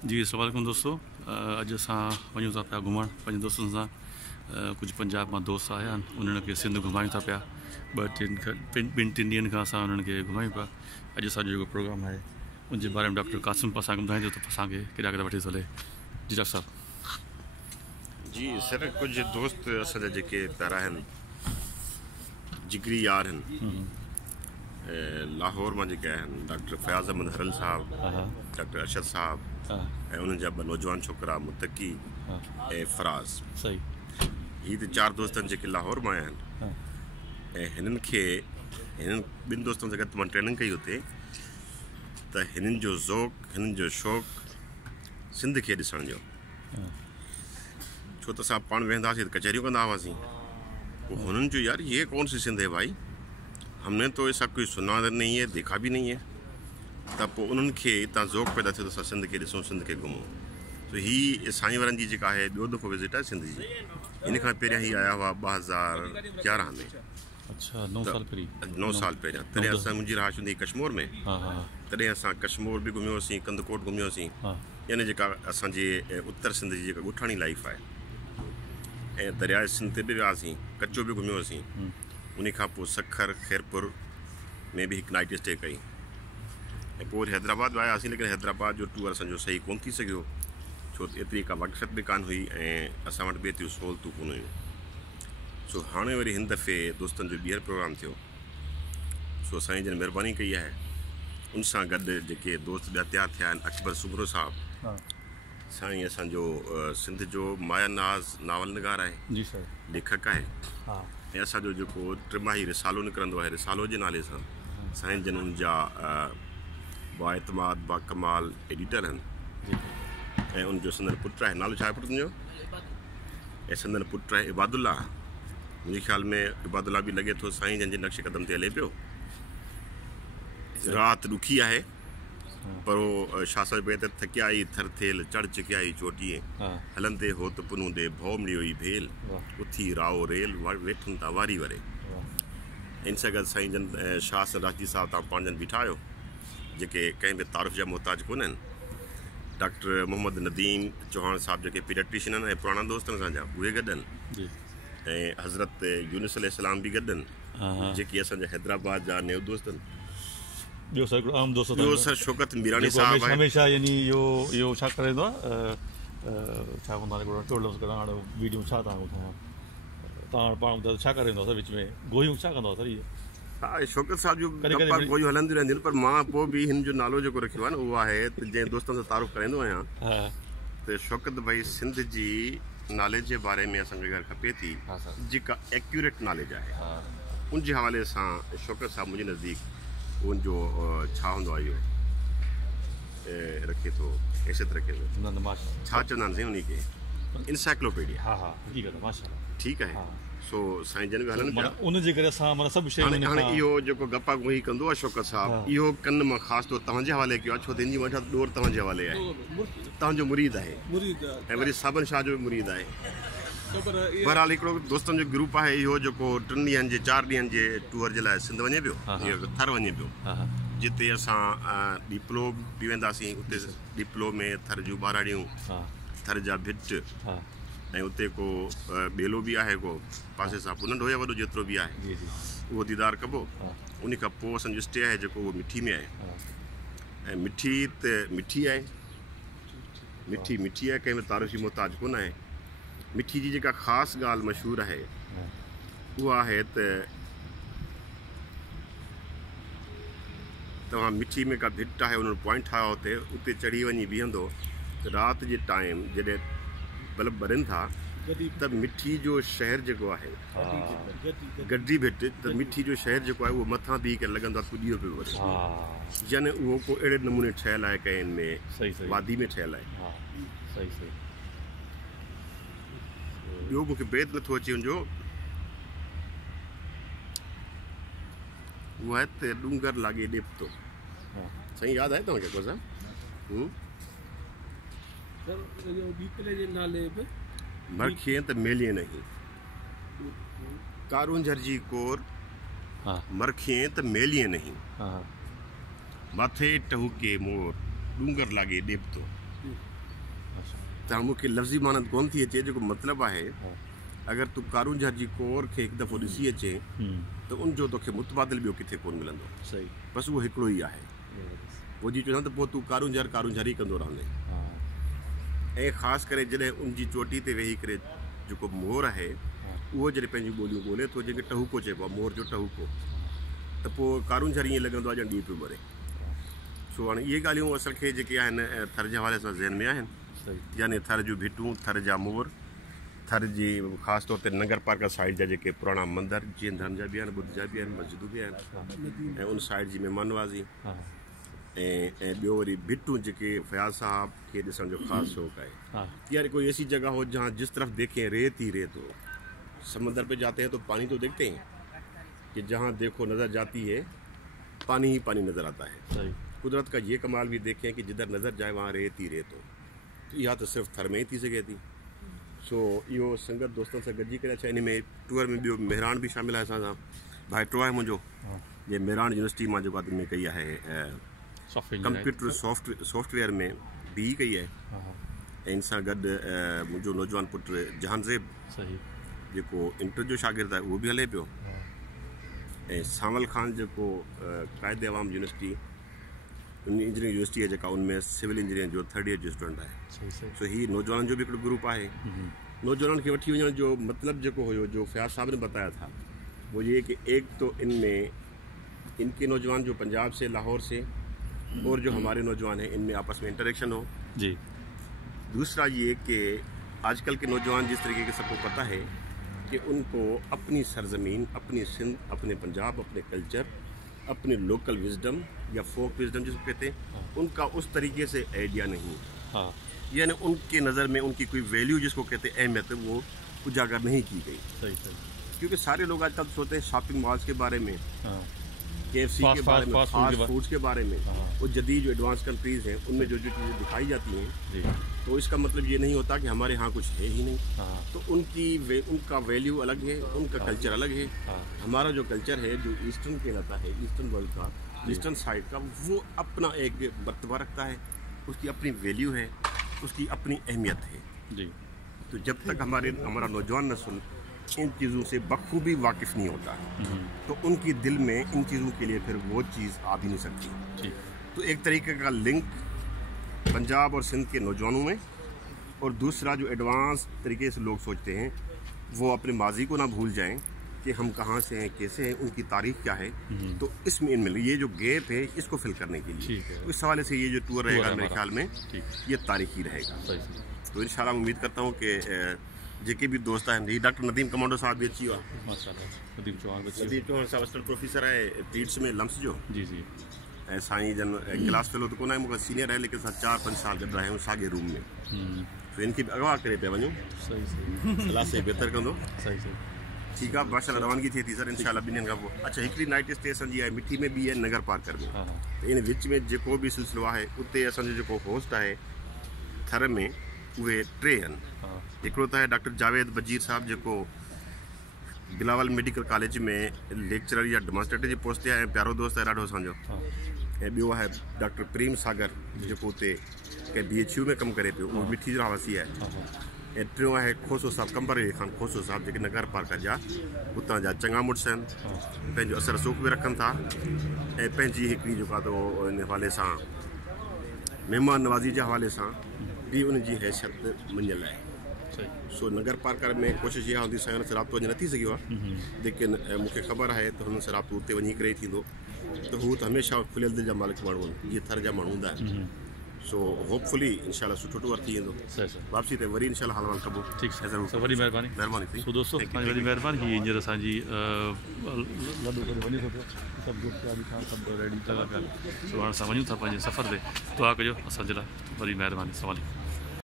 जी अस्सलाम वालेकुम दोस्तों, अॼु असां वञूं था पिया घुमण पंहिंजे दोस्तनि सां। कुझु पंजाब मां दोस्त आया आहिनि, उन्हनि खे सिंध घुमायूं था पिया। ॿिनि टिनि ॾींहंनि खां असां उन्हनि खे घुमायूं पिया। अॼु असांजो जेको प्रोग्राम आहे उनजे बारे में डॉक्टर कासिम असांखे ॿुधाईंदो त असांखे केॾा केॾा वठी हले। जी डॉक्टर साहब। जी सर, कुछ दोस्त असांजा जेके प्यारा आहिनि, जिगरी यार आहिनि, लाहौर मां जेके आहिनि, डॉक्टर फयाज़ अहमद हरल साहब, डॉक्टर अरशद साहब ऐं उन्हनि जा ॿ नौजवान छोकिरा मुतकी ऐं फराज़। सही। ही त 4 दोस्त आहिनि जेके लाहौर मां आया आहिनि। ऐं हिननि ॿिनि दोस्तनि सां गॾु मां ट्रेनिंग कई हुते, त हिननि जो ज़ौक़, हिननि जो शौक़ु सिंध खे ॾिसण जो। छो त असां पाण वेंदासीं त कचहरियूं कंदा हुआसीं, पोइ हुननि जो यार ये कौन सी सिंध है भाई, हमने तो ऐसा कोई सुना नहीं है, देखा भी नहीं है। त पोइ उन्हनि खे हितां ज़ौक़ पैदा थियो त असां सिंध खे ॾिसूं, सिंध खे घुमूं। त हीअ साईं वारनि जी जेका आहे ॿियो दफ़ो विज़िट आहे सिंध जी। इन खां पहिरियां ही आया हुआ 2011 में। अच्छा, 9 साल पहिरियां। तॾहिं असां मुंहिंजी रहाइश हूंदी कश्मीर में। तॾहिं असां कश्मीर बि घुमियोसीं, कंदकोट घुमियोसीं। यानी जेका असांजे उत्तर सिंध जी जेका ॻोठाणी लाइफ आहे। ऐं दरियाए सिंध ते बि वियासीं, कच्चो बि घुमियोसीं। उन खां पोइ सखर खैरपुर में बि हिकु नाइट स्टे कई। ऐं पोइ वरी हैदराबाद आयासीं, लेकिन हैदराबाद जो टूर असांजो सही कोन थी सघियो, छो त एतिरी का वाक़फ़ियत बि कान हुई ऐं असां वटि बि एतिरियूं सहूलियतूं कोन हुयूं। सो हाणे वरी हिन दफ़े दोस्तनि जो ॿीहर प्रोग्राम थियो। सो साईं जन महिरबानी कई आहे, उन सां गॾु जेके दोस्त ॿिया तयारु थिया आहिनि, अकबर सुबरो साहब। साईं असांजो सिंध जो माया नाज़ नावल निगार आहे, जी सर, लेखक आहे। ऐं असांजो जेको टिमाही रिसालो निकिरंदो आहे, रिसालो जे नाले सां साईं जन उनजा बाएतमाद बाकमाल एडिटर आहिनि। ऐं उनजो संदन पुटु आहे, नालो छा आहे पुटु तुंहिंजो? ऐं संदन पुटु आहे इबादुल्ला। मुंहिंजे ख़्याल में इबादुल्ला बि लॻे थो साईं जन जे नक्श क़दम ते हले पियो। राति ॾुखी आहे, पर उहो शासर बे त थकिया ई थर थियल चढ़ चिकिया ई चोटीअ, हलंदे हो त पुनू ॾे भौ मिड़ियो ई भेल, उथी राओ रेल वेठुनि था वारी वरे। इन सां गॾु साईं जन शाह राजी साहब तव्हां पाण जन बीठा आहियो, जेके कंहिं बि तारीफ़ जा मोहताज कोन आहिनि। डॉक्टर मोहम्मद नदीम चौहान साहब जेके पीडियाट्रिशियन आहिनि ऐं पुराणा दोस्त आहिनि असांजा, उहे गॾु आहिनि। ऐं हज़रत यूनुस अलैहिस्सलाम बि गॾु आहिनि, जेके असांजा हैदराबाद जा नयो दोस्त आहिनि। ॿियो सर हिकिड़ो आम दोस्त, ॿियो सर शौकत मीरानी साहब आहे। हमेशह यानी इहो छा कंदो आहे, छा कंदो आहे हिकिड़ो टोलो हाणे वीडियो छा तव्हां ॿुधायां, तव्हां पाण ॿुधायो छा करे वेंदो आहे विच में गोहियूं छा कंदो आहे सर इहे? हा, शौकत साहब जूं गप्पा गोहियूं हलंदियूं रहंदियूं आहिनि, पर मां पोइ बि हिन जो नालो जेको रखियो आहे न, उहो आहे त जंहिं दोस्तनि सां तारुफ़ कराईंदो आहियां, त शौकत भाई सिंध जी नॉलेज जे बारे में असांखे अगरि खपे थी जेका एक्यूरेट नॉलेज आहे, उनजे हवाले सां शौकत साहब मुंहिंजे नज़दीक उनजो छा हूंदो आहे, इहो रखे थो, हैसियत रखे थो, छा चवंदा आहिनि साईं उन खे, इंसाइक्लोपीडिया। ठीकु आहे। सो साईं जन बि हलनि पिया उनजे करे असां माना सभु शयूं। हाणे इहो जेको गप्पा गोही कंदो आहे शौकत साहब, इहो कनि मां ख़ासि तौर तव्हांजे हवाले कयो आहे, छो त हिन जी वठा ॾोर तव्हांजे हवाले आहे, तव्हांजो मुरीद आहे ऐं वरी साबन शाह जो बि मुरीद आहे। बहरहाल हिकिड़ो दोस्तनि जो ग्रुप आहे, इहो जेको 3 ॾींहंनि जे 4 ॾींहंनि जे टूर जे लाइ सिंध वञे पियो, थर वञे पियो, जिते असां डिप्लो बि वेंदासीं। उते डिप्लो में थर जूं ॿाराड़ियूं, थर जा भिट, ऐं उते को ॿेलो बि आहे, को पासे सां नंढो या वॾो जेतिरो बि आहे, उहो दीदार कबो। उन खां पोइ असांजो स्टे आहे जेको उहो मिठी में आहे। ऐं मिठी त मिठी आहे, मिठी आहे, कंहिं में तारीफ़ जी मोहताज कोन आहे। मिठी जी जेका ख़ासि ॻाल्हि मशहूरु आहे, उहा आहे त तव्हां मिठी में का भिट आहे, उन पॉइंट ठाहियो हुते, उते चढ़ी वञी बीहंदो त राति जे टाइम जॾहिं बल्ब ॿरनि था, त मिठी जो शहर जेको आहे, गड्डी भिट, त मिठी जो शहर जेको आहे उहो मथां बीह करे लॻंदो आहे ॾीओ पियो वरे, यानी उहो को अहिड़े नमूने ठहियलु आहे, कंहिं में वादी में ठहियलु आहे। ॿियो मूंखे बेद नथो अचे हुनजो, उहो आहे त डूंगर लाॻे ॾेपतो। साईं यादि आहे तव्हांखे को साहब? मरखिए त मेलिए नहीं, कारुंझर जी कोर मरखिए त मेलिए नहीं, माथे टहुके मोर डूंगर लागे ॾेपतो। त मूंखे लफ़्ज़ी माना कोन थी अचे, जेको मतिलबु आहे अगरि तूं कारून झर जी कोर खे हिकु दफ़ो ॾिसी अचे त उनजो तोखे मुतबादिल ॿियो किथे कोन मिलंदो। सही, बसि उहो हिकिड़ो ई आहे। पोइ जी चवंदा त पोइ तूं कारून झर ई कंदो रहंदे। ऐं ख़ासि करे जॾहिं उनजी चोटी ते वेही करे जेको मोर आहे उहो जॾहिं पंहिंजी ॿोलियूं ॿोले थो, जंहिंखे टहूको चइबो आहे, मोर जो टहूको, त पोइ कारून झर ईअं लॻंदो आहे ॼण ॾींहुं पियो ॿरे। सो हाणे इहे ॻाल्हियूं असांखे जेके आहिनि थर जे हवाले सां ज़हन में आहिनि, यानी थर जूं भिटूं, थर जा मोर, थर जी ख़ासि तौर ते नगर पार्क साइड जा जेके पुराणा मंदर जीअं धर्म जा बि आहिनि, बुद्ध जा बि आहिनि, मस्जिदूं बि आहिनि, ऐं उन साइड जी महिमान नवाज़ी, ऐं ॿियो वरी भिटूं जेके फयाज़ साहब खे ॾिसण जो ख़ासि शौक़ु आहे। यार कोई ऐसी जगह हो जहाँ जिस तरफ देखें रेत ही रेत हो। समंदर पे जाते हैं तो पानी तो देखते हैं कि जहाँ देखो नज़र जाती है पानी ही पानी नज़र आता है। कुदरत का ये कमाल भी देखें कि जिधर नज़र जाए वहाँ रेत ही रेत हो। तो यह तो सिर्फ थर में ही थी सके थी। सो इहो संगत दोस्तों से गॾिजी करे। अच्छा, इन में टूर में ॿियो मेहरान भी शामिल आहे असां सां। भाइटो आहे मुंहिंजो, ये मेहरान यूनिवर्सिटी मां जेको आहे में कई आहे कंप्यूटर सॉफ्टवेयर में बी कई आहे। ऐं इन सां गॾु मुंहिंजो नौजवान पुटु जहानज़ेब जेको इंटर जो शागिर्द आहे उहो बि हले पियो। ऐं सावल खान जेको क़ाइद अवाम यूनिवर्सिटी इंजीनियरिंग यूनिवर्सिटी आहे जेका उनमें सिविल इंजीनियरिंग जो 3rd ईयर जो स्टूडेंट आहे। सो ही नौजवान जो भी हिकिड़ो ग्रुप आहे। नौजवान खे वठी वञण जो मतिलबु जेको हुयो जो फयाज़ साहब ने बताया था वो ये कि एक तो इनमें इनके नौजवान जो पंजाब से, लाहौर से, और जो हमारे नौजवान हैं इनमें आपस में इंटरेक्शन हो जी। दूसरा ये कि आजकल के नौजवान जिस तरीके के सबको पता है कि उनको अपनी सरजमीन, अपनी सिंध, अपने पंजाब, अपने कल्चर, अपने लोकल विजडम या फोक विजडम जिसको कहते हैं, उनका उस तरीके से आइडिया नहीं। यानी उनके नज़र में उनकी कोई वैल्यू जिसको कहते हैं अहमियत, वो उजागर नहीं की गई। क्योंकि सारे लोग आजकल सोचते हैं शॉपिंग मॉल्स के बारे में, KFC के बारे में, फास्ट फूड्स के बारे में, वो जदीद जो एडवांस कंट्रीज़ हैं उनमें जो जो चीज़ें दिखाई जाती हैं, तो इसका मतलब ये नहीं होता कि हमारे यहाँ कुछ है ही नहीं। तो उनका वैल्यू अलग है, उनका कल्चर अलग है। हमारा जो कल्चर है जो ईस्टर्न कहलाता है, ईस्टर्न वर्ल्ड का, ईस्टर्न साइड का, वो अपना एक मर्तबा रखता है, उसकी अपनी वैल्यू है, उसकी अपनी अहमियत है जी। तो जब तक हमारा नौजवान नस्ल इन चीज़ों से बखूबी वाकिफ़ नहीं होता तो उनकी दिल में इन चीज़ों के लिए फिर वो चीज़ आ भी नहीं सकती। तो एक तरीके का लिंक पंजाब और सिंध के नौजवानों में, और दूसरा जो एडवांस तरीके से लोग सोचते हैं वो अपने माजी को ना भूल जाएं कि हम कहाँ से हैं, कैसे हैं, उनकी तारीख क्या है। तो इसमें इनमें ये जो गैप है इसको फिल करने के लिए इस हवाले से ये जो टूर रहेगा मेरे ख्याल में ये तारीखी रहेगा। तो इंशाल्लाह उम्मीद करता हूँ कि जेके भी दोस्त आहिनि, डॉक्टर नदीम कमांडो साहब भी अची वियो आहे। नदीम चौहान साहब असिस्टेंट प्रोफेसर आहे टीट्स में लम्स जो जी जी। ऐं साईं जन क्लास फेलो तो कोन आहे, मूंखां सीनियर आहे, लेकिन असां 4-5 साल गॾु रहिया आहियूं साॻे रूम में। तो इनखे बि अगवा करे पिया वञूं, सलाह से बहितर कंदो। ठीकु आहे, माशाल्लाह रवानगी थिए थी सर इंशाल्लाह 2 ॾींहनि खां पोइ। अच्छा, हिकिड़ी नाइट स्टे असांजी आहे मिठी में बि आहे, नगर पार्कर में। त इन विच में जेको बि सिलसिलो आहे उते असांजो जेको होस्ट आहे थर में उहे 3 आहिनि। हिकिड़ो त आहे डॉक्टर जावेद बजीर साहब जेको बिलावल मेडिकल कॉलेज में लेक्चरर या डेमोन्स्ट्रेटर जी पोस्ट ते आहे, प्यारो दोस्त आहे ॾाढो असांजो। ऐं ॿियो आहे डॉक्टर प्रेम सागर जेको उते कंहिं BHU में कमु करे पियो, उहो मिठी जो रहवासी आहे। ऐं टियों आहे खोसो साहब, कंबर खान खोसो साहब जेके नगर पार्क जा उतां जा चङा मुड़ुस आहिनि, पंहिंजो असर रसूख़ बि रखनि था ऐं पंहिंजी हिकिड़ी जेको आहे तो इन हवाले सां महिमान नवाज़ी जे हवाले सां भी उनजी हैसियत मञियल आहे। सो नगर पार्कर में कोशिश इहा हूंदी, सां से राब्तो अॼु न थी सघियो आहे, लेकिन मूंखे ख़बर आहे त हुन सां राब्तो उते वञी करे ई थींदो। त हू त हमेशह खुलियल दिलि जा मालिक माण्हू आहिनि, जीअं थर जा माण्हू हूंदा आहिनि। सो होपफुली इंशाल्लाह सुठो टूर थी वेंदो। वापसी ते वरी इंशाल्लाह हाल वाल कबो। ठीकु आहे, वॾी महिरबानी थी। सो दोस्तों तव्हांजी वॾी महिरबानी। हीअ हींअर असांजी लॾो करे वञे थो पियो, सभु दोस्त बि था, सभु रेडी लॻा पिया। सो हाणे असां वञूं था पंहिंजे सफ़र ते। दुआ कजो असांजे लाइ, वॾी महिरबानी। अस्सलामु अलैकुम।